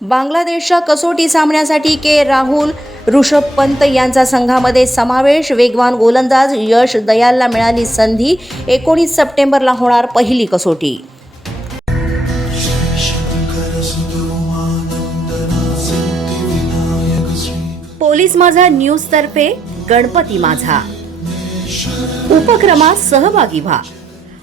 बांगलादेशच्या कसोटी सामन्यासाठी के. राहुल ऋषभ पंत यांचा संघामध्ये समावेश. वेगवान गोलंदाज यश दयालला मिळाली संधी. एकोणीस सप्टेंबरला होणार पहिली कसोटी. पोलीस माझा न्यूज तर्फे गणपती माझा. उपक्रमात सहभागी व्हा.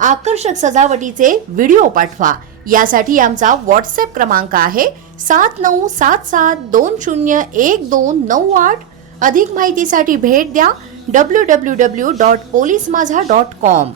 आकर्षक सजावटीचे व्हिडिओ पाठवा. यासाठी आमचा व्हॉट्सअप क्रमांक आहे सात नऊ सात सात दोन शून्य एक दोन नऊ आठ. अधिक माहितीसाठी भेट द्या W W W dot police माझा डॉट कॉम